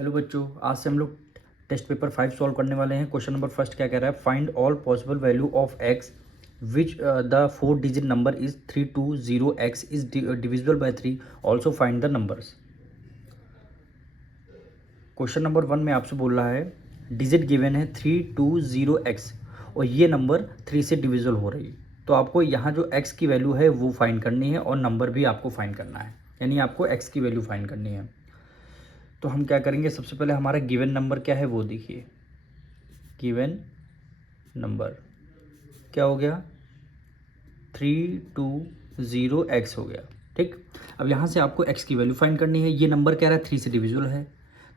Hello बच्चों, आज से हम लोग टेस्ट पेपर 5 सॉल्व करने वाले हैं। क्वेश्चन नंबर फर्स्ट क्या कह रहा है? Find all possible value of x which the 4 digit number is 320x is divisible by 3। Also find the numbers. Question number 1 में आपसे बोल रहा है डिजिट गिवन है 320x और ये नंबर 3 से डिविजिबल हो रही है, तो आपको यहाँ जो x की वैल्यू है वो फाइंड करनी है और नंबर भी आपको फाइंड करना है, यानी आपको x की वैल्यू फाइंड करनी है। तो हम क्या करेंगे, सबसे पहले हमारा गिवन नंबर क्या है वो देखिए। गिवन नंबर क्या हो गया? 320x हो गया। ठीक, अब यहाँ से आपको x की वैल्यू फाइंड करनी है। ये नंबर कह रहा है 3 से डिविजिबल है,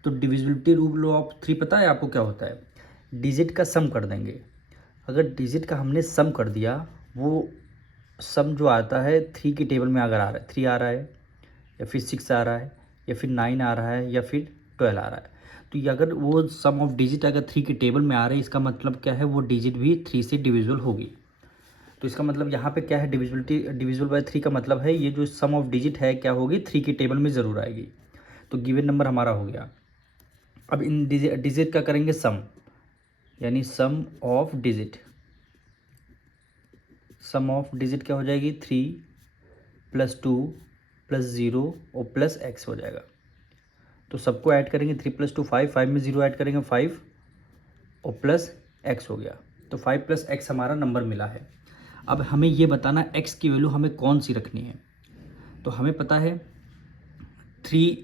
तो डिविजिबिलिटी रूल ऑफ 3 पता है आपको क्या होता है? डिजिट का सम कर देंगे। अगर डिजिट का हमने सम कर दिया, वो सम जो आता है 3 की टेबल में अगर आ रहा है, 3 आ रहा है या फिर 6 आ रहा है या फिर 9 आ रहा है या फिर 12 आ रहा है, तो ये अगर वो सम ऑफ डिजिट अगर 3 की टेबल में आ रहे हैं, इसका मतलब क्या है? वो डिजिट भी 3 से डिविजिबल होगी। तो इसका मतलब यहाँ पे क्या है? डिविजिबल बाय 3 का मतलब है ये जो सम ऑफ डिजिट है क्या होगी? 3 की टेबल में ज़रूर आएगी। तो गिवन नंबर हमारा हो गया। अब इन डिजिट का करेंगे सम, यानी sum of digit. Sum of digit क्या हो जाएगी? 3 + 2 + 0 और प्लस x हो जाएगा। तो सबको ऐड करेंगे, 3 + 2 5, 5 में 0 ऐड करेंगे 5 और प्लस x हो गया। तो 5 + x हमारा नंबर मिला है। अब हमें ये बताना x की वैल्यू हमें कौन सी रखनी है। तो हमें पता है 3,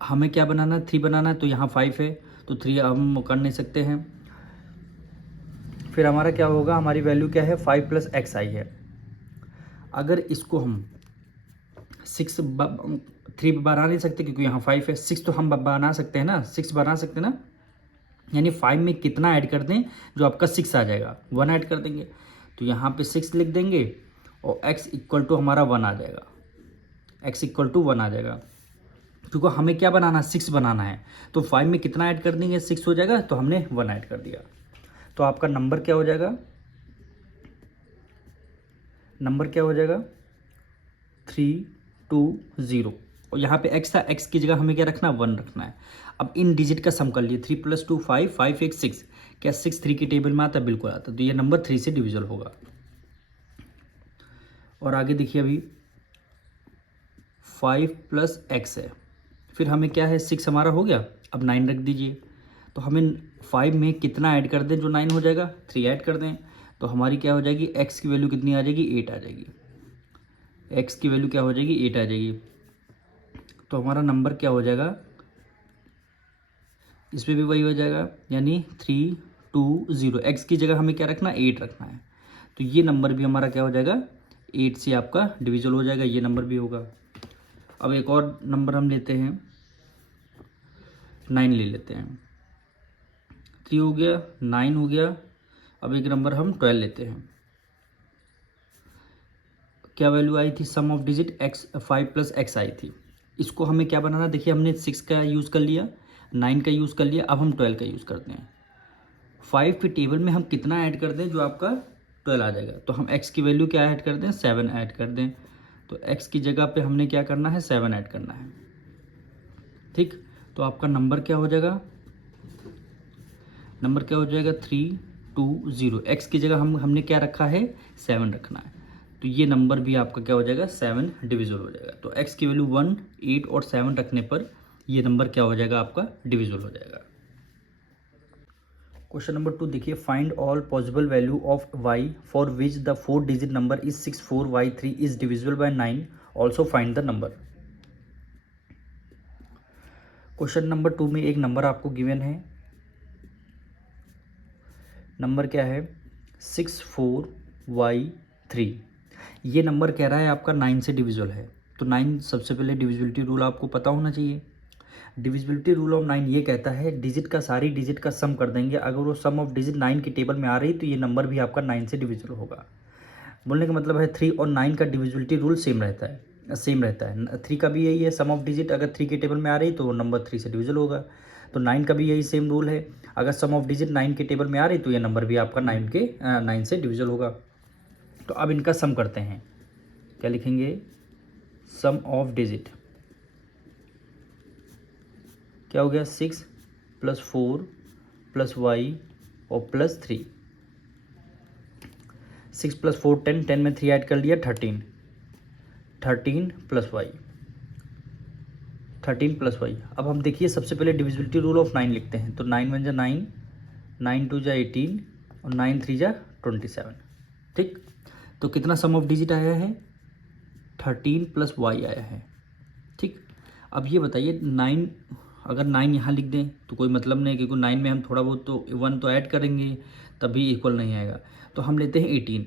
हमें क्या बनाना है? 3 बनाना है, तो यहाँ 5 है तो 3 हम कर नहीं सकते हैं। फिर हमारा क्या होगा? हमारी वैल्यू क्या है? 5 + x आई है। अगर इसको हम 3 बना नहीं सकते क्योंकि यहाँ 5 है। 6 तो हम बना सकते हैं ना, 6 बना सकते हैं ना, यानी 5 में कितना ऐड कर दें जो आपका 6 आ जाएगा? 1 ऐड कर देंगे। तो यहाँ पे 6 लिख देंगे और x = हमारा 1 आ जाएगा। x = 1 आ जाएगा क्योंकि हमें क्या बनाना है? 6 बनाना है। तो 5 में कितना ऐड कर देंगे? 6 हो जाएगा, तो हमने 1 ऐड कर दिया। तो आपका नंबर क्या हो जाएगा? नंबर क्या हो जाएगा? 320 और यहाँ पे x था, x की जगह हमें क्या रखना है? 1 रखना है। अब इन डिजिट का सम कर लिए, 3 + 2 5, 5 1 6। क्या 6 3 की टेबल में आता है? बिल्कुल आता है। तो ये नंबर 3 से डिविजिबल होगा। और आगे देखिए, अभी 5 + x है, फिर हमें क्या है? 6 हमारा हो गया। अब 9 रख दीजिए। तो हमें 5 में कितना ऐड कर दें जो 9 हो जाएगा? 3 ऐड कर दें। तो हमारी क्या हो जाएगी? x की वैल्यू कितनी आ जाएगी? 8 आ जाएगी। x की वैल्यू क्या हो जाएगी? 8 आ जाएगी। तो हमारा नंबर क्या हो जाएगा? इसमें भी वही हो जाएगा, यानी 320। x की जगह हमें क्या रखना है? 8 रखना है। तो ये नंबर भी हमारा क्या हो जाएगा? 8 से आपका डिविजिबल हो जाएगा। ये नंबर भी होगा। अब एक और नंबर हम लेते हैं, 9 ले लेते हैं। 3 हो गया, 9 हो गया। अब एक नंबर हम 12 लेते हैं। क्या वैल्यू आई थी? सम ऑफ डिजिट x 5 + x आई थी। इसको हमें क्या बनाना? देखिए हमने 6 का यूज़ कर लिया, 9 का यूज़ कर लिया, अब हम 12 का यूज़ करते हैं। 5 की टेबल में हम कितना ऐड कर दें जो आपका 12 आ जाएगा? तो हम x की वैल्यू क्या ऐड कर दें? 7 ऐड कर दें। तो x की जगह पे हमने क्या करना है? 7 ऐड करना है। ठीक, तो आपका नंबर क्या हो जाएगा? नंबर क्या हो जाएगा? 320। x की जगह हमने क्या रखा है? 7 रखना है। तो ये नंबर भी आपका क्या हो जाएगा? 7 डिविजिबल हो जाएगा। तो x की वैल्यू 1, 8 और 7 रखने पर ये नंबर क्या हो जाएगा? आपका डिविजिबल हो जाएगा। क्वेश्चन नंबर 2 देखिए, find all possible value of y for which the 4 digit number is 64y3 is divisible by 9। Also find the number. Question number 2 में एक नंबर आपको गिवन है। नंबर क्या है? 64y3। ये नंबर कह रहा है आपका 9 से डिविजिबल है। तो 9 सबसे पहले डिविजिबिलिटी रूल आपको पता होना चाहिए। डिविजिबिलिटी रूल ऑफ 9 ये कहता है डिजिट का सारी डिजिट का सम कर देंगे। अगर वो सम ऑफ डिजिट 9 की टेबल में आ रही तो ये नंबर भी आपका 9 से डिविजिबल होगा। बोलने का मतलब है 3 और 9 का डिविजिबिलिटी रूल सेम रहता है। 3 का भी यही है, सम ऑफ डिजिट अगर 3 की टेबल में आ रही तो वो नंबर 3 से डिविजिबल होगा। तो 9 का भी यही सेम रूल है, अगर सम ऑफ डिजिट 9 की टेबल में आ रही तो ये नंबर भी आपका 9 से डिविजिबल होगा। तो अब इनका सम करते हैं। क्या लिखेंगे? सम ऑफ डिजिट क्या हो गया? 6 प्लस 4 प्लस वाई और प्लस 3। 6 प्लस 4 10, 10 में 3 ऐड कर लिया 13, 13 प्लस वाई, 13 प्लस वाई। अब हम देखिए सबसे पहले डिविजिबिलिटी रूल ऑफ 9 लिखते हैं। तो 9 1 जा 9, 9 2 जा 18 और 9 3 जा 27। ठीक, तो कितना सम ऑफ डिजिट आया है? 13 प्लस वाई आया है। ठीक, अब ये बताइए 9, अगर 9 यहाँ लिख दें तो कोई मतलब नहीं, क्योंकि 9 में हम थोड़ा बहुत तो 1 तो ऐड करेंगे तभी इक्वल नहीं आएगा। तो हम लेते हैं 18,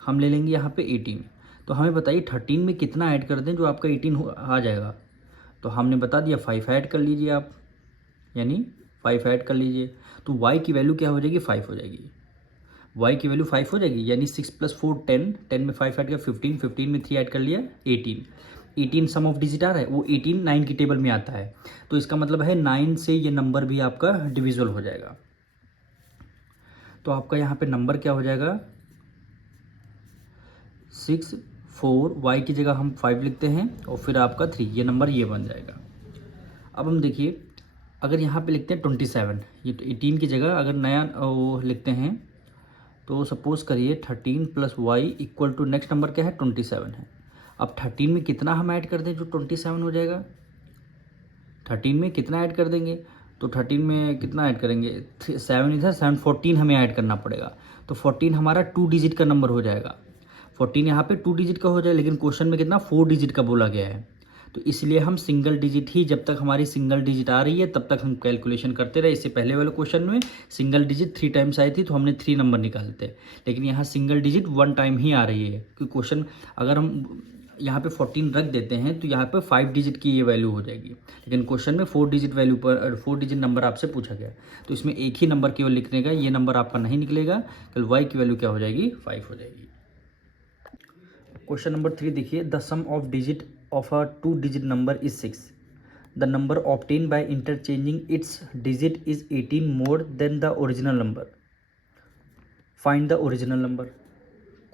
हम ले लेंगे यहाँ पे 18। तो हमें बताइए 13 में कितना ऐड कर दें जो आपका 18 आ जाएगा। तो हमने बता दिया 5 ऐड कर लीजिए आप, यानी 5 ऐड कर लीजिए। तो y की वैल्यू क्या हो जाएगी? 5 हो जाएगी। y की वैल्यू 5 हो जाएगी, यानी 6 प्लस 4 10, 10 में 5 ऐड किया 15, 15 में 3 ऐड कर लिया 18। 18 सम ऑफ डिजिट आ रहा है, वो 18 9 की टेबल में आता है। तो इसका मतलब है 9 से ये नंबर भी आपका डिविजिबल हो जाएगा। तो आपका यहाँ पे नंबर क्या हो जाएगा? 6 4, y की जगह हम 5 लिखते हैं और फिर आपका 3, ये नंबर ये बन जाएगा। अब हम देखिए अगर यहाँ पे लिखते हैं 27, ये तो 18 की जगह अगर नया वो लिखते हैं तो सपोज करिए 13 plus y equal to next number क्या है? 27 है। अब 13 में कितना हम ऐड कर दें जो 27 हो जाएगा? 13 में कितना ऐड कर देंगे? तो 13 में कितना ऐड करेंगे? 7 इधर 7, 14 हमें ऐड करना पड़ेगा। तो 14 हमारा 2 डिजिट का नंबर हो जाएगा। 14 यहाँ पे 2 डिजिट का हो जाए, लेकिन क्वेश्चन में कितना 4 डिजिट का बोला गया है। तो इसलिए हम सिंगल डिजिट ही, जब तक हमारी सिंगल डिजिट आ रही है तब तक हम कैलकुलेशन करते रहे। इससे पहले वाले क्वेश्चन में सिंगल डिजिट 3 टाइम्स आई थी तो हमने 3 नंबर निकालते, लेकिन यहाँ सिंगल डिजिट 1 टाइम ही आ रही है। क्योंकि क्वेश्चन अगर हम यहाँ पे 14 रख देते हैं तो यहाँ पे 5 डिजिट की ये वैल्यू हो जाएगी, लेकिन क्वेश्चन में 4 डिजिट वैल्यू पर 4 डिजिट नंबर आपसे पूछा गया। तो इसमें एक ही नंबर केवल लिखने का, ये नंबर आपका नहीं निकलेगा। कल y की वैल्यू क्या हो जाएगी? 5 हो जाएगी। क्वेश्चन नंबर 3 देखिए, the sum of digit of a 2 digit number is 6. The number obtained by interchanging its digit is 18 more than the original number. Find the original number.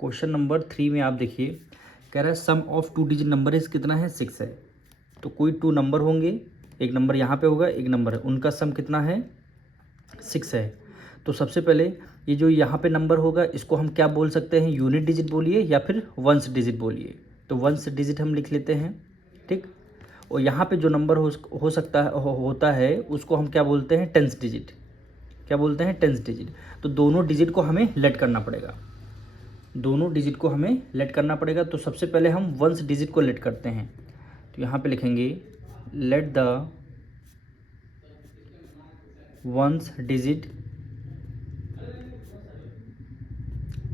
Question number 3 में आप देखिए कह रहा है सम ऑफ 2 डिजिट नंबर इस कितना है? 6 है। तो कोई 2 नंबर होंगे, एक नंबर यहाँ पे होगा, एक नंबर है, उनका सम कितना है? 6 है। तो सबसे पहले ये जो यहाँ पे नंबर होगा इसको हम क्या बोल सकते हैं? यूनिट डिजिट बोलिए या फिर वंस डिजिट बोलिए। तो वंस डिजिट हम लिख लेते हैं। ठीक, और यहाँ पे जो नंबर हो सकता है होता है उसको हम क्या बोलते हैं? Tens digit. क्या बोलते हैं? Tens digit. तो दोनों डिजिट को हमें लेट करना पड़ेगा, दोनों डिजिट को हमें लेट करना पड़ेगा। तो सबसे पहले हम वंस डिजिट को लेट करते हैं। तो यहाँ पे लिखेंगे let the ones digit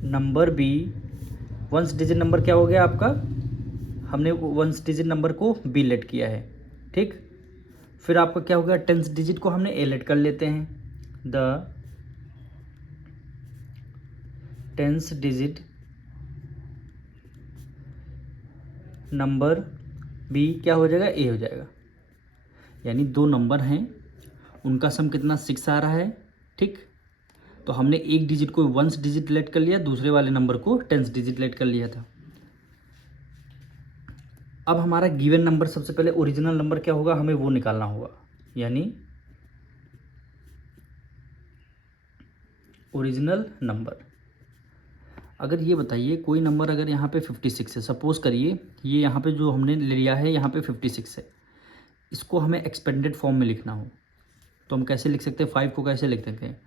number B. Ones digit number क्या हो गया आपका? हमने वंस डिजिट नंबर को बी लेट किया है। ठीक, फिर आपका क्या हो गया? टेंस डिजिट को हमने ए लेट कर लेते हैं। The tens digit number B क्या हो जाएगा? ए हो जाएगा। यानी 2 नंबर हैं, उनका सम कितना? 6 आ रहा है। ठीक, तो हमने एक डिजिट को वंस डिजिट लेट कर लिया, दूसरे वाले नंबर को टेंस डिजिट लेट कर लिया था। अब हमारा गिवन नंबर, सबसे पहले ओरिजिनल नंबर क्या होगा हमें वो निकालना होगा, यानी ओरिजिनल नंबर। अगर ये बताइए कोई नंबर अगर यहाँ पे 56 है, सपोज करिए ये यहाँ पे जो हमने ले लिया है यहाँ पे 56 है, इसको हमें एक्सपेंडेड फॉर्म में लिखना हो तो हम कैसे लिख सकते हैं? 5 को कैसे लिख सकते हैं?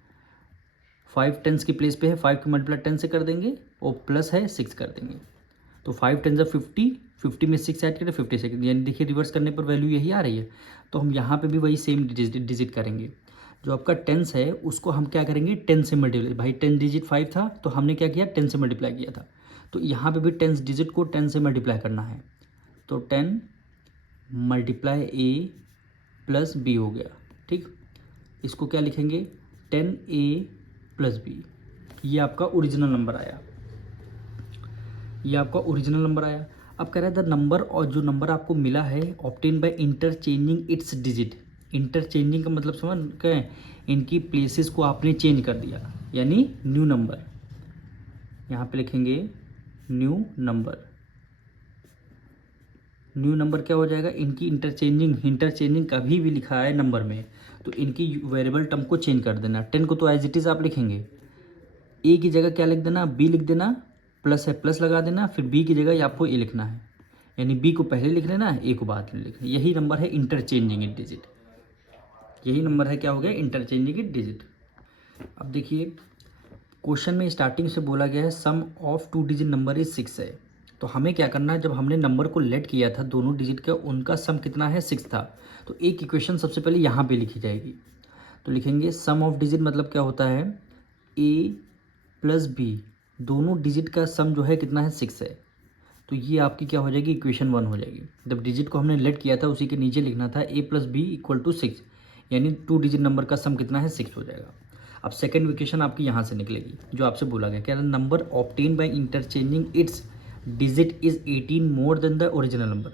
5 टेंस की प्लेस पे है, 5 को मल्टीप्लाई 10 से कर देंगे और प्लस है 6 कर देंगे। तो 5 टेंस 50, 50 में 6 ऐड करें 56, यानी देखिए रिवर्स करने पर वैल्यू यही आ रही है। तो हम यहाँ पे भी वही सेम डिजिट करेंगे। जो आपका टेंस है उसको हम क्या करेंगे? 10 से मल्टीप्लाई। भाई 10 डिजिट 5 था तो हमने क्या किया? 10 से मल्टीप्लाई किया था। तो यहाँ पे भी 10 डिजिट को 10 से मल्टीप्लाई करना है। तो 10 मल्टीप्लाई ए प्लस बी हो गया। ठीक, इसको क्या लिखेंगे? 10a plus B. ये आपका ओरिजिनल नंबर आया, ये आपका ओरिजिनल नंबर आया। अब कह रहा है द नंबर, और जो नंबर आपको मिला है obtain by interchanging it's digit. Interchanging का मतलब समझ गए? इनकी प्लेसेस को आपने चेंज कर दिया, यानी न्यू नंबर। यहाँ पे लिखेंगे न्यू नंबर। न्यू नंबर क्या हो जाएगा, इनकी इंटरचेंजिंग कभी भी लिखा है नंबर में तो इनकी वेरिएबल टर्म को चेंज कर देना। 10 को तो एज इट इज़ आप लिखेंगे, ए की जगह क्या लिख देना, बी लिख देना, प्लस है प्लस लगा देना, फिर बी की जगह आपको ए लिखना है, यानी बी को पहले लिख लेना, ए को बाद में लिखना। यही नंबर है इंटरचेंजिंग डिजिट, यही नंबर है क्या हो गया, इंटरचेंजिंग डिजिट। अब देखिए क्वेश्चन में स्टार्टिंग से बोला गया है सम ऑफ 2 डिजिट नंबर इज 6 है। तो हमें क्या करना है, जब हमने नंबर को लेट किया था दोनों डिजिट का, उनका सम कितना है, 6 था। तो एक इक्वेशन सबसे पहले यहाँ पे लिखी जाएगी। तो लिखेंगे सम ऑफ डिजिट मतलब क्या होता है, ए प्लस बी दोनों डिजिट का सम जो है कितना है, 6 है। तो ये आपकी क्या हो जाएगी, इक्वेशन 1 हो जाएगी। जब डिजिट को हमने लेट किया था उसी के नीचे लिखना था ए प्लस बी इक्वल टू 6, यानी 2 डिजिट नंबर का सम कितना है, 6 हो जाएगा। अब सेकेंड इक्वेशन आपकी यहाँ से निकलेगी, जो आपसे बोला गया क्या, number obtain by interchanging it's digit is 18 more than the original number,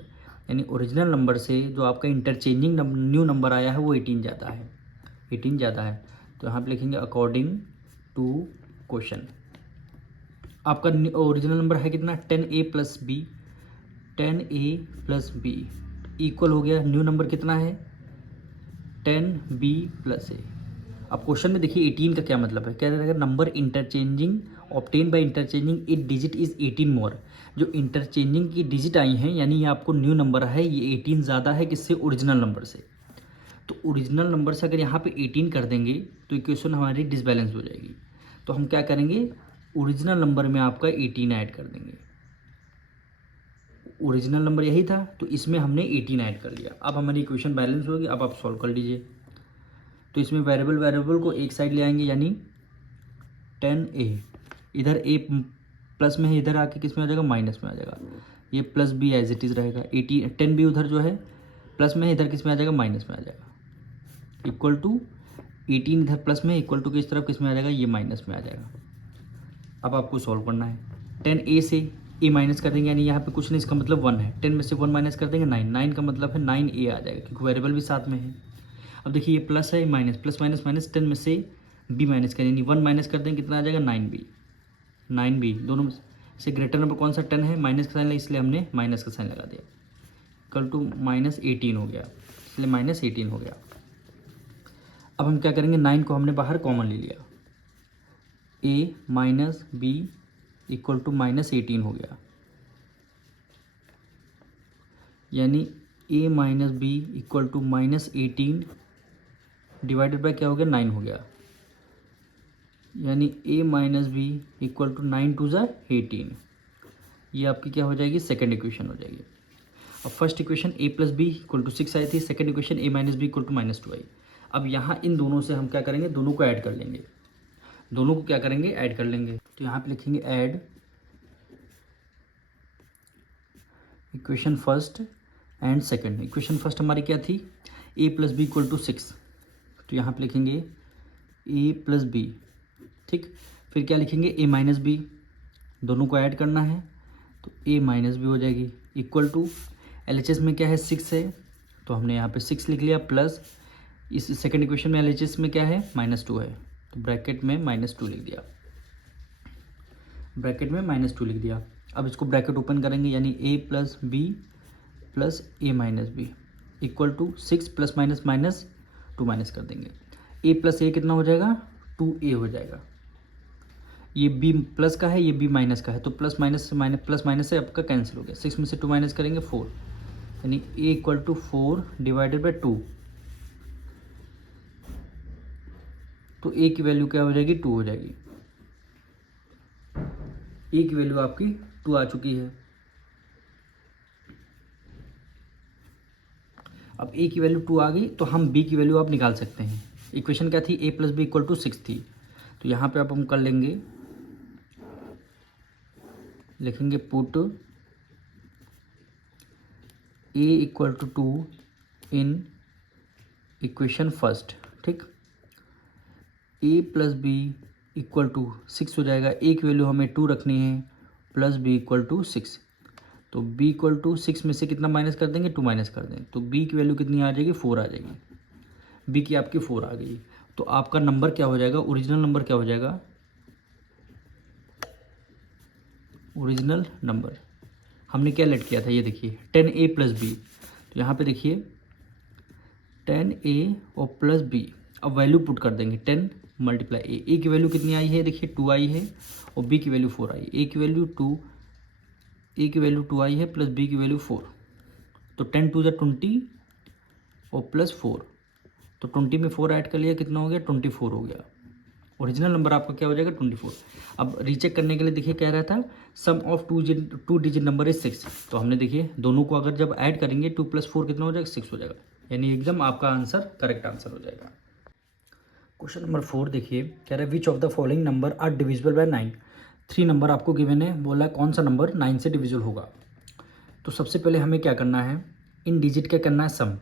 यानी ओरिजिनल नंबर से जो आपका इंटरचेंजिंग न्यू नंबर आया है वो 18 ज़्यादा है, 18 ज़्यादा है। तो यहाँ पे लिखेंगे अकॉर्डिंग टू क्वेश्चन, आपका ओरिजिनल नंबर है कितना, 10a plus B, 10a plus B equal हो गया न्यू नंबर कितना है, 10b प्लस ए। अब क्वेश्चन में देखिए 18 का क्या मतलब है, क्या रहेगा, number interchanging obtain by interchanging it digit is 18 मोर। जो इंटरचेंजिंग की डिजिट आई हैं यानी ये आपको न्यू नंबर है, ये 18 ज़्यादा है किससे, ओरिजिनल नंबर से। तो ओरिजिनल नंबर से अगर यहाँ पे 18 कर देंगे तो इक्वेशन हमारी डिसबैलेंस हो जाएगी। तो हम क्या करेंगे, ओरिजिनल नंबर में आपका 18 ऐड कर देंगे। ओरिजिनल नंबर यही था तो इसमें हमने 18 ऐड कर लिया। अब हमारी इक्वेशन बैलेंस होगी। अब आप सॉल्व कर लीजिए। तो इसमें वेरिएबल को एक साइड ले आएंगे, यानी 10a इधर a प्लस में है, इधर आके किस में आ जाएगा, माइनस में आ जाएगा। ये plus b as it is रहेगा, 10b उधर जो है प्लस में है, इधर किस में आ जाएगा, माइनस में आ जाएगा। इक्वल टू 18 इधर प्लस में, इक्वल टू किस तरफ किस में आ जाएगा, ये माइनस में आ जाएगा। अब आपको सॉल्व करना है। 10a से a माइनस कर देंगे, यानी यहाँ पे कुछ नहीं, इसका मतलब 1 है। 10 में से 1 माइनस कर देंगे 9, 9 का मतलब है 9a आ जाएगा, क्योंकि वेरिएबल भी साथ में है। अब देखिए ये प्लस है, माइनस, प्लस माइनस माइनस, 10 में से b माइनस करें, यानी 1 माइनस कर देंगे, कितना आ जाएगा, 9b। दोनों से ग्रेटर नंबर कौन सा, 10 है, माइनस का साइन है इसलिए हमने माइनस का साइन लगा दिया। इक्वल टू -18 हो गया, इसलिए -18 हो गया। अब हम क्या करेंगे, 9 को हमने बाहर कॉमन ले लिया, a minus B equal to -18 हो गया, यानी a minus B equal to -18 divided by क्या हो गया, 9 हो गया, यानी a minus B equal to 9 टू ज़ा 18। ये आपकी क्या हो जाएगी, सेकेंड इक्वेशन हो जाएगी। अब first equation a plus B equal to 6 आई थी, second equation a minus B equal to -2 आई। अब यहाँ इन दोनों से हम क्या करेंगे, दोनों को ऐड कर लेंगे, दोनों को क्या करेंगे, ऐड कर लेंगे। तो यहाँ पे लिखेंगे add equation first and second. Equation first हमारी क्या थी, a plus B equal to 6, तो यहाँ पे लिखेंगे a प्लस बी, ठीक। फिर क्या लिखेंगे, a माइनस बी, दोनों को ऐड करना है, तो a माइनस बी हो जाएगी, इक्वल टू LHS में क्या है, 6 है, तो हमने यहाँ पे 6 लिख लिया, प्लस इस सेकंड इक्वेशन में LHS में क्या है, -2 है, तो ब्रैकेट में -2 लिख दिया, ब्रैकेट में -2 लिख दिया। अब इसको ब्रैकेट ओपन करेंगे, यानी a plus B plus a minus B equal to 6 plus minus minus 2 minus कर देंगे। a प्लस a कितना हो जाएगा, 2a हो जाएगा। ये b प्लस का है, ये b माइनस का है, तो प्लस माइनस से माइनस, प्लस माइनस से आपका कैंसिल हो गया। 6 में से 2 माइनस करेंगे 4, यानी a equal to 4 divided by 2, तो a की वैल्यू क्या हो जाएगी, 2 हो जाएगी। a की वैल्यू आपकी 2 आ चुकी है। अब a की वैल्यू 2 आ गई, तो हम b की वैल्यू आप निकाल सकते हैं। इक्वेशन क्या थी, a plus B equal to 6 थी, तो यहाँ पे आप हम कर लेंगे, लिखेंगे put a equal to 2 in equation first, ठीक। a plus B equal to 6 हो जाएगा, a की वैल्यू हमें 2 रखनी है, प्लस b इक्वल टू 6, तो b इक्वल टू 6 में से कितना माइनस कर देंगे, 2 माइनस कर देंगे, तो b की वैल्यू कितनी आ जाएगी, 4 आ जाएगी। b की आपकी 4 आ गई, तो आपका नंबर क्या हो जाएगा, ओरिजिनल नंबर क्या हो जाएगा, ओरिजिनल नंबर हमने क्या लेट किया था, ये देखिए 10a प्लस बी। तो यहाँ पे देखिए 10a और प्लस बी। अब वैल्यू पुट कर देंगे 10 मल्टीप्लाई ए की वैल्यू कितनी आई है, देखिए 2 आई है और बी की वैल्यू 4 आई। ए की वैल्यू 2 आई है प्लस बी की वैल्यू 4। तो 10 टू ज़ 20 और प्लस 4, तो 20 में 4 ऐड कर लिया, कितना हो गया 24 हो गया। ओरिजिनल नंबर आपका क्या हो जाएगा 24। अब रीचेक करने के लिए देखिए कह रहा था sum of two digit number is 6। तो हमने देखिए दोनों को अगर जब ऐड करेंगे 2 + 4 कितना हो जाएगा 6 हो जाएगा, यानी एकदम आपका आंसर करेक्ट आंसर हो जाएगा। क्वेश्चन नंबर 4 देखिए कह रहा है which of the following number are divisible by 9। 3 number आपको गिवन है, बोला कौन सा नंबर 9 से डिविजिबल होगा। तो सबसे पहले हमें क्या करना है, इन डिजिट का करना है सम।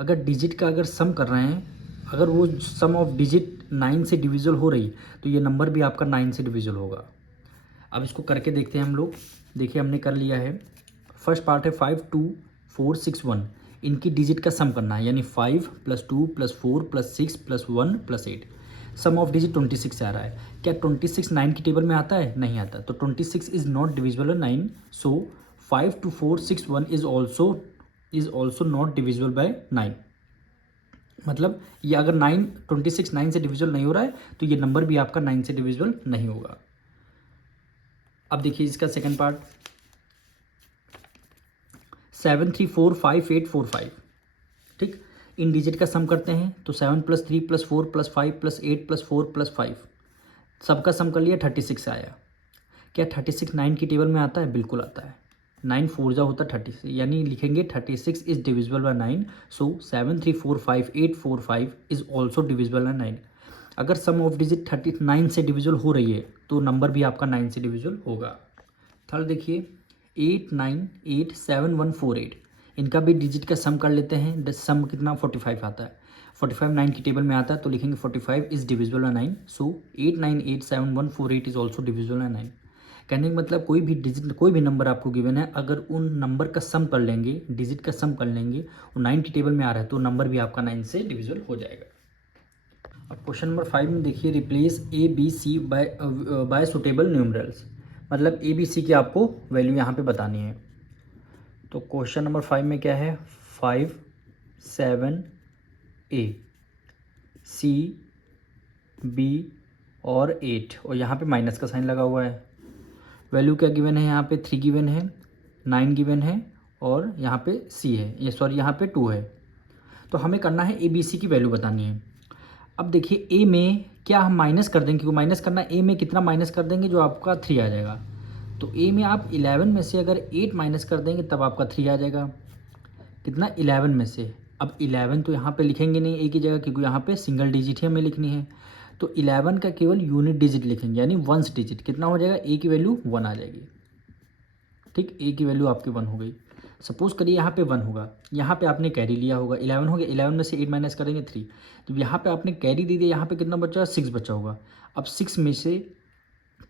अगर डिजिट का अगर सम कर रहे हैं, अगर वो सम ऑफ डिजिट 9 से डिविजिबल हो रही तो ये नंबर भी आपका 9 से डिविजिबल होगा। अब इसको करके देखते हैं हम लोग। देखिए हमने कर लिया है। फर्स्ट पार्ट है 5 2 4 6 1, इनकी डिजिट का सम करना है, यानी 5 + 2 + 4 + 6 + 1 + 8। सम ऑफ डिजिट 26 आ रहा है। क्या 26 9 की टेबल में आता है, नहीं आता। तो 26 is not divisible by 9। So 5 2 4 6 1 is also not divisible by 9। मतलब ये अगर 26 9 से डिविजिबल नहीं हो रहा है तो ये नंबर भी आपका 9 से डिविजिबल नहीं होगा। अब देखिए इसका सेकंड पार्ट 7 3 4 5 8 4 5। ठीक, इन डिजिट का सम करते हैं तो 7 + 3 + 4 + 5 + 8 + 4 + 5, सबका सम कर लिया 36 आया। क्या 36 9 की टेबल में आता है, बिल्कुल आता है। 9 4 जा होता 36, यानी लिखेंगे 36 is divisible by 9। So 7 3 4 5 8 4 5 is also divisible by 9। अगर सम ऑफ डिजिट 39 से डिविजिबल हो रही है तो नंबर भी आपका 9 से डिविजिबल होगा। थर्ड देखिए 8 9 8 7 1 4 8, इनका भी डिजिट का सम कर लेते हैं। सम कितना 45 आता है। 45 9 की टेबल में आता है तो लिखेंगे 45 is divisible by 9। So 8 9 8 7 1 4 8 is also divisible by 9। कहने का मतलब कोई भी डिजिट, कोई भी नंबर आपको गिवन है, अगर उन नंबर का सम कर लेंगे, डिजिट का सम कर लेंगे और 9 की टेबल में आ रहा है तो नंबर भी आपका 9 से डिविजिबल हो जाएगा। अब क्वेश्चन नंबर 5 में देखिए replace A B C by suitable numerals. मतलब ए बी सी की आपको वैल्यू यहाँ पे बतानी है। तो क्वेश्चन नंबर 5 में क्या है 5 7 ए सी बी और 8 और यहाँ पे माइनस का साइन लगा हुआ है। वैल्यू क्या गिवन है, यहाँ पे 3 गिवन है, 9 गिवन है और यहाँ पे सी है, ये सॉरी यहाँ पे 2 है। तो हमें करना है ए बी सी की वैल्यू बतानी है। अब देखिए ए में क्या हम माइनस कर देंगे, क्योंकि माइनस करना, ए में कितना माइनस कर देंगे जो आपका 3 आ जाएगा। तो ए में आप 11 में से अगर 8 माइनस कर देंगे तब आपका 3 आ जाएगा। कितना 11 में से। अब 11 तो यहाँ पे लिखेंगे नहीं ए की जगह, क्योंकि यहाँ पे सिंगल डिजिट ही हमें लिखनी है। तो 11 का केवल यूनिट डिजिट लिखेंगे, यानी वंस डिजिट। कितना हो जाएगा, ए की वैल्यू 1 आ जाएगी। ठीक, ए की वैल्यू आपकी 1 हो गई। सपोज करिए यहाँ पे 1 होगा, यहाँ पे आपने कैरी लिया होगा, 11 हो गया, 11 में से 8 माइनस करेंगे 3। तो यहाँ पे आपने कैरी दे दिया, यहाँ पे कितना बचा, 6 बचा होगा। अब 6 में से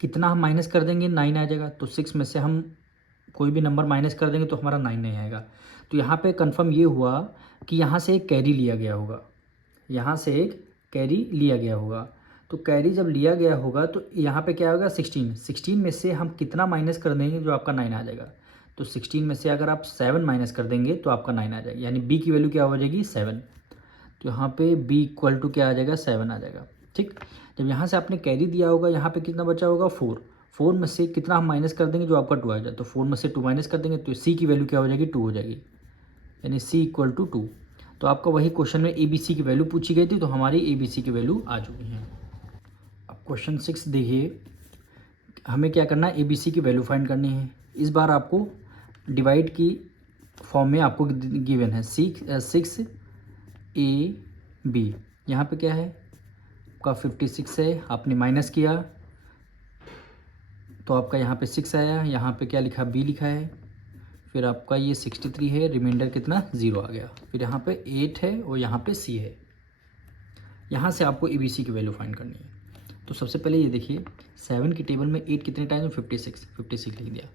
कितना हम माइनस कर देंगे, 9 आ जाएगा। तो 6 में से हम कोई भी नंबर माइनस कर देंगे तो हमारा 9 नहीं आएगा। तो यहाँ पे कंफर्म ये हुआ कि यहाँ से एक कैरी लिया गया होगा, यहाँ से एक कैरी लिया गया होगा। तो कैरी जब लिया गया होगा तो यहाँ पे क्या होगा 16 में से हम कितना माइनस कर देंगे जो आपका 9 आ जाएगा। तो 16 में से अगर आप 7 माइनस कर देंगे तो आपका 9 आ जाएगा, यानी बी की वैल्यू क्या हो जाएगी 7। तो यहाँ पे बी इक्वल टू क्या आ जाएगा 7 आ जाएगा। ठीक, जब यहाँ से आपने कैरी दिया होगा, यहाँ पे कितना बचा होगा 4 में से कितना हम माइनस कर देंगे जो आपका 2 आ जाए। तो 4 में से 2 माइनस कर देंगे तो सी की वैल्यू क्या हो जाएगी 2 हो जाएगी, यानी सी इक्वल टू 2। तो आपका वही क्वेश्चन में ए बी सी की वैल्यू पूछी गई थी, तो हमारी ए बी सी की वैल्यू आ चुकी है। अब क्वेश्चन 6 देखिए, हमें क्या करना है, ए बी सी की वैल्यू फाइंड करनी है। इस बार आपको डिवाइड की फॉर्म में आपको गिवन है 6 ए बी। यहाँ पे क्या है आपका 56 है, आपने माइनस किया तो आपका यहाँ पे 6 आया, यहाँ पे क्या लिखा बी लिखा है, फिर आपका ये 63 है, रिमाइंडर कितना 0 आ गया, फिर यहाँ पे 8 है और यहाँ पे सी है। यहाँ से आपको ए बी सी की वैल्यू फाइंड करनी है। तो सबसे पहले ये देखिए 7 की टेबल में 8 कितने टाइम, 56 लिख दिया।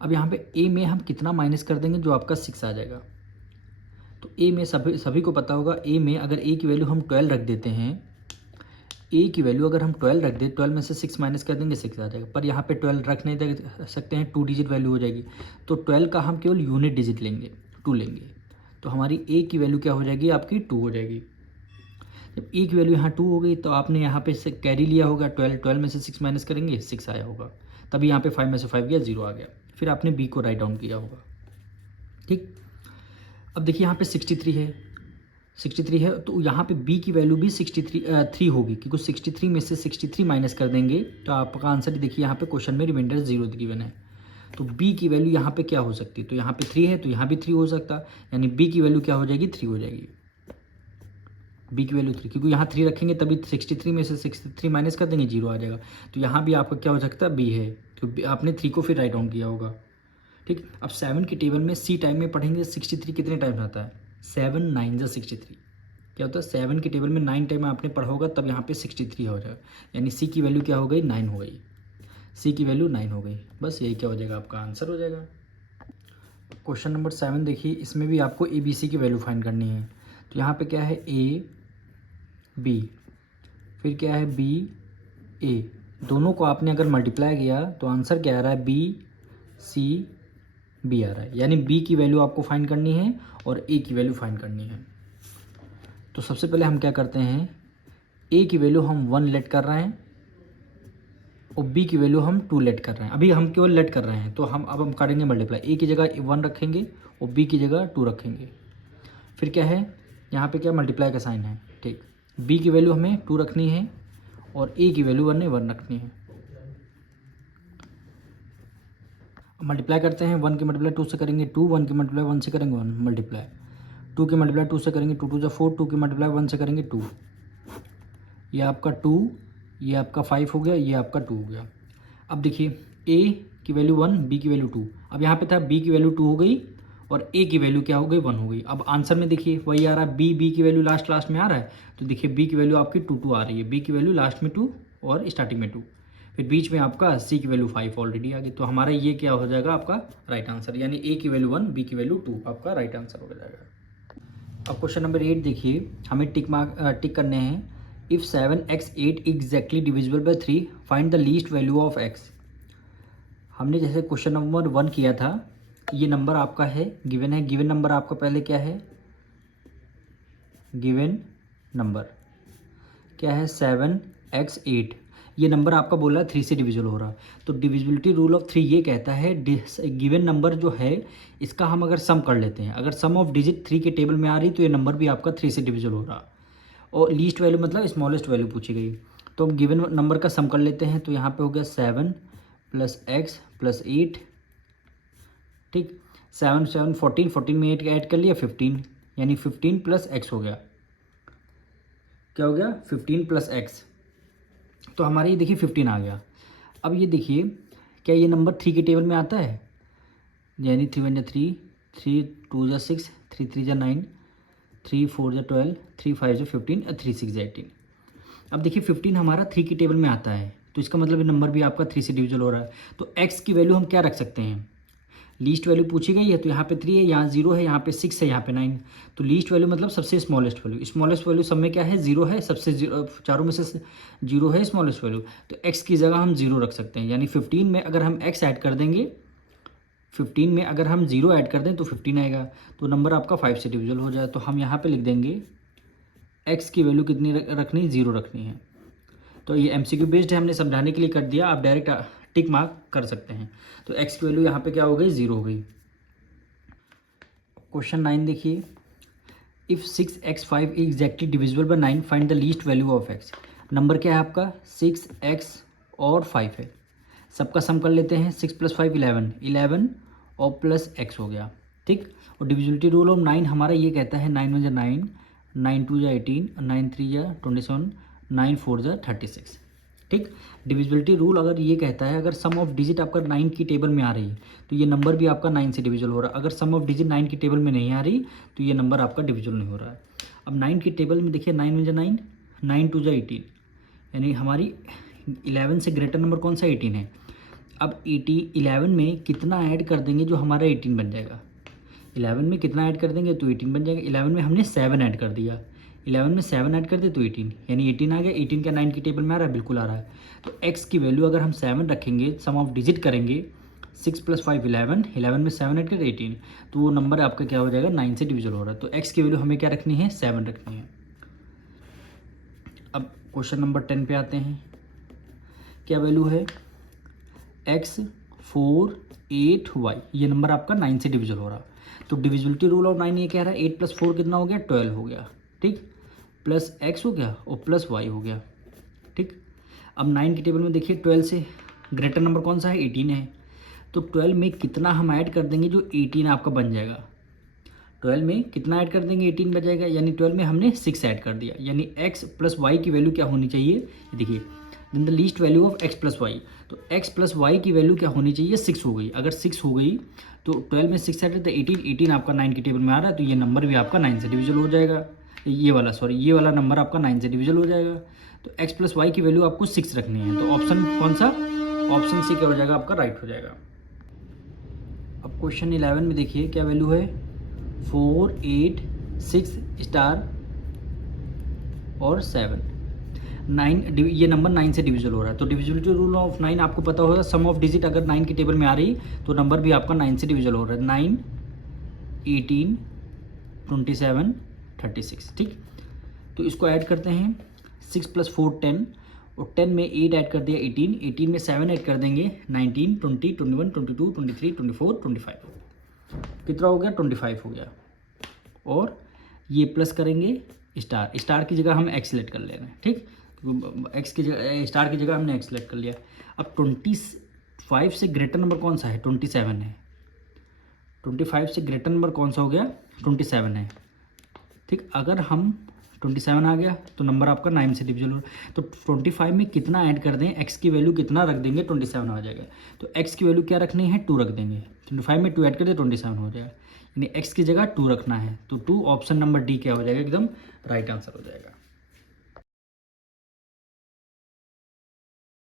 अब यहाँ पे ए में हम कितना माइनस कर देंगे जो आपका 6 आ जाएगा। तो ए में सभी को पता होगा, ए में अगर ए की वैल्यू हम 12 रख देते हैं, ए की वैल्यू अगर हम 12 रख दें, 12 में से 6 माइनस कर देंगे 6 आ जाएगा, पर यहाँ पे 12 रख नहीं दे सकते हैं, 2 डिजिट वैल्यू हो जाएगी। तो 12 का हम केवल यूनिट डिजिट लेंगे, 2 लेंगे, तो हमारी ए की वैल्यू क्या हो जाएगी, आपकी 2 हो जाएगी। जब ए की वैल्यू यहाँ 2 हो गई तो आपने यहाँ पे से कैरी लिया होगा, 12 में से 6 माइनस करेंगे 6 आया होगा, तभी यहाँ पे 5 में से 5 गया 0 आ गया, फिर आपने बी को राइट डाउन किया होगा। ठीक, अब देखिए यहाँ पे 63 है, तो यहाँ पे बी की वैल्यू भी 3 होगी, क्योंकि 63 में से 63 माइनस कर देंगे तो आपका आंसर देखिए यहाँ पे क्वेश्चन में रिमाइंडर 0 गिवन है। तो बी की वैल्यू यहाँ पे क्या हो सकती है, तो यहाँ पे 3 है तो यहाँ भी 3 हो सकता, यानी बी की वैल्यू क्या हो जाएगी, 3 हो जाएगी। बी की वैल्यू 3, क्योंकि यहाँ 3 रखेंगे तभी 63 में से 63 माइनस कर देंगे 0 आ जाएगा, तो यहाँ भी आपका क्या हो सकता है, बी है, तो आपने 3 को फिर राइट डाउन किया होगा। ठीक, अब 7 की टेबल में सी टाइम में पढ़ेंगे 63 कितने टाइम आता है, 7 9 जा 63, क्या होता है 7 की टेबल में 9 टाइम आपने पढ़ा होगा, तब यहाँ पे 63 हो जाएगा, यानी सी की वैल्यू क्या हो गई, 9 हो गई, सी की वैल्यू 9 हो गई, बस यही क्या हो जाएगा, आपका आंसर हो जाएगा। क्वेश्चन नंबर 7 देखिए, इसमें भी आपको ए बी सी की वैल्यू फाइंड करनी है। तो यहाँ पे क्या है, ए बी, फिर क्या है बी ए, दोनों को आपने अगर मल्टीप्लाई किया तो आंसर क्या आ रहा है, बी सी बी आ रहा है, यानी बी की वैल्यू आपको फाइंड करनी है और ए की वैल्यू फाइंड करनी है। तो सबसे पहले हम क्या करते हैं, ए की वैल्यू हम 1 लेट कर रहे हैं और बी की वैल्यू हम 2 लेट कर रहे हैं, अभी हम केवल लेट कर रहे हैं, तो हम करेंगे मल्टीप्लाई, ए की जगह 1 रखेंगे और बी की जगह 2 रखेंगे, फिर क्या है यहाँ पे क्या मल्टीप्लाई का साइन है। ठीक, बी की वैल्यू हमें 2 रखनी है और ए की वैल्यू 1 रखनी है। मल्टीप्लाई करते हैं, 1 की मल्टीप्लाई 2 से करेंगे 2, 1 की मल्टीप्लाई 1 से करेंगे 1 मल्टीप्लाई, 2 की मल्टीप्लाई 2 से करेंगे 2 2 जा 4, 2 की मल्टीप्लाई 1 से करेंगे 2, ये आपका 2, ये आपका 5 हो गया, ये आपका 2 हो गया। अब देखिए ए की वैल्यू 1, बी की वैल्यू 2, अब यहाँ पे था बी की वैल्यू 2 हो गई और ए की वैल्यू क्या हो गई, 1 हो गई। अब आंसर में देखिए वही आ रहा है, बी की वैल्यू लास्ट में आ रहा है, तो देखिए बी की वैल्यू आपकी 2 2 आ रही है, बी की वैल्यू लास्ट में 2 और स्टार्टिंग में 2, फिर बीच में आपका सी की वैल्यू 5 ऑलरेडी आ गई, तो हमारा ये क्या हो जाएगा, आपका राइट आंसर, यानी ए की वैल्यू 1, बी की वैल्यू 2 आपका राइट आंसर हो जाएगा। अब क्वेश्चन नंबर 8 देखिए, हमें टिक करने हैं, if 7x 8 exactly divisible by 3 find the least value of x। हमने जैसे क्वेश्चन नंबर 1 किया था, ये नंबर आपका है गिवन नंबर आपका पहले क्या है, गिवन नंबर क्या है 7x 8, ये नंबर आपका बोला है 3 से डिविजिबल हो रहा, तो डिविजिबिलिटी रूल ऑफ 3 ये कहता है गिवन नंबर जो है इसका हम अगर सम कर लेते हैं, अगर सम ऑफ डिजिट 3 के टेबल में आ रही तो ये नंबर भी आपका 3 से डिविजिबल हो रहा, और लीस्ट वैल्यू मतलब स्मॉलेस्ट वैल्यू पूछी गई, तो हम गिवन नंबर का सम कर लेते हैं, तो यहाँ पे हो गया 7 + x + 8, ठीक, 7 7 14, 14 में 8 ऐड कर लिया 15, यानी 15 + x हो गया, क्या हो गया 15 + x, तो हमारे ये देखिए 15 आ गया। अब ये देखिए क्या ये नंबर 3 के टेबल में आता है, यानी 3 1 जा 3, 3 2 जा 6, 3 3 जा 9, 3 4 जा 12, 3 5 जा 15 और 3 6 जा 18। अब देखिए 15 हमारा 3 की टेबल में आता है, तो इसका मतलब ये नंबर भी आपका 3 से डिविजिबल हो रहा है, तो x की वैल्यू हम क्या रख सकते हैं, लीस्ट वैल्यू पूछी गई है, तो यहाँ पे 3 है, यहाँ 0 है, यहाँ पे 6 है, यहाँ पे 9, तो लीस्ट वैल्यू मतलब सबसे स्मॉलेस्ट वैल्यू सब में क्या है 0 है, सबसे चारों में से 0 है स्मॉलेस्ट वैल्यू, तो x की जगह हम 0 रख सकते हैं, यानी 15 में अगर हम x ऐड कर देंगे, 15 में अगर हम 0 ऐड कर दें तो 15 आएगा, तो नंबर आपका 5 से डिविजिबल हो जाए, तो हम यहाँ पे लिख देंगे x की वैल्यू कितनी रखनी, 0 रखनी है। तो ये MCQ बेस्ड है, हमने समझाने के लिए कर दिया, आप डायरेक्ट टिक मार्क कर सकते हैं, तो x की वैल्यू यहाँ पे क्या हो गई, 0 हो गई। क्वेश्चन 9 देखिए, if 6x 5 exactly divisible by 9 find the least value of x। Number क्या है आपका 6x और 5 है, सबका सम कर लेते हैं, 6 + 5 11 और प्लस x हो गया, ठीक, और डिविजिबिलिटी रूल ऑफ 9 हमारा ये कहता है 9 1 जा 9, 9 2 जा 18, 9 3 जा 27, 9 4 जा 36, ठीक। डिविजिबिलिटी रूल अगर ये कहता है अगर सम ऑफ डिजिट आपका 9 की टेबल में आ रही है तो ये नंबर भी आपका 9 से डिविजिबल हो रहा है, अगर सम ऑफ डिजिट 9 की टेबल में नहीं आ रही तो ये नंबर आपका डिविजिबल नहीं हो रहा है। अब 9 की टेबल में देखिए 9 1 जा 9, 9 2 जा 18, यानी हमारी 11 से ग्रेटर नंबर कौन सा 18 है। अब 11 में कितना ऐड कर देंगे जो हमारा 18 बन जाएगा, 11 में कितना ऐड कर देंगे तो 18 बन जाएगा। 11 में हमने 7 ऐड कर दिया, 11 में 7 ऐड कर दे तो 18, यानी 18 आ गया। 18 क्या 9 की टेबल में आ रहा है? बिल्कुल आ रहा है। तो x की वैल्यू अगर हम 7 रखेंगे, सम ऑफ डिजिट करेंगे, 6 + 5 11, 11 में 7 ऐड कर 18, तो वो नंबर आपका क्या हो जाएगा? 9 से डिविजल हो रहा है। तो x की वैल्यू हमें क्या रखनी है? 7 रखनी है। अब क्वेश्चन नंबर 10 पे आते हैं। क्या वैल्यू है? x 4 8 y, ये नंबर आपका 9 से डिविजल हो रहा। तो डिविजिबिलिटी रूल ऑफ 9 ये कह रहा है 8 + 4 कितना हो गया? 12 हो गया, ठीक, प्लस x हो गया और प्लस y हो गया, ठीक। अब 9 की टेबल में देखिए 12 से ग्रेटर नंबर कौन सा है? 18 है। तो 12 में कितना हम ऐड कर देंगे जो 18 आपका बन जाएगा? 12 में कितना ऐड कर देंगे? 18 बचेगा, यानी 12 में हमने 6 ऐड कर दिया, यानी x + y की वैल्यू क्या होनी चाहिए? ये देखिए, then the least value of x + y, तो x + y की वैल्यू क्या होनी चाहिए? 6 हो गई। अगर 6 हो गई तो 12 में 6 ऐड तो 18 आपका 9 की टेबल में आ रहा है, तो ये नंबर भी आपका 9 से डिविजल हो जाएगा। ये वाला नंबर आपका 9 से डिविजल हो जाएगा। तो x + y की वैल्यू आपको 6 रखनी है। तो ऑप्शन कौन सा? ऑप्शन सी क्या हो जाएगा आपका? राइट हो जाएगा। अब क्वेश्चन 11 में देखिए क्या वैल्यू है? 4 8 6 स्टार और 7, 9, ये नंबर 9 से डिविजल हो रहा है। तो डिविजिबिलिटी रूल ऑफ 9 आपको पता होगा, सम ऑफ डिजिट अगर 9 की टेबल में आ रही तो नंबर भी आपका 9 से डिविजल हो रहा है। 9 18 27 36, ठीक। तो इसको ऐड करते हैं, 6 + 4 10, और 10 में 8 ऐड कर दिया 18, 18 में 7 ऐड कर देंगे 19 20 21 22 23 24 25, कितना हो गया? 25 हो गया। और ये प्लस करेंगे स्टार की जगह हम एक्स सेलेक्ट कर ले रहे हैं, ठीक। एक्स की जगह स्टार की जगह हमने एक्स सेलेक्ट कर लिया। अब 25 से ग्रेटर नंबर कौन सा है? 27 है। 25 से ग्रेटर नंबर कौन सा हो गया? 27 है, ठीक। अगर हम 27 आ गया तो नंबर आपका 9 से डिविजल हो। तो 25 में कितना ऐड कर दें? x की वैल्यू कितना रख देंगे? 27 आ जाएगा। तो x की वैल्यू क्या रखनी है? 2 रख देंगे। 25 में 2 ऐड कर दे 27 हो जाएगा, यानी x की जगह 2 रखना है। तो 2, ऑप्शन नंबर डी क्या हो जाएगा? एकदम राइट आंसर हो जाएगा।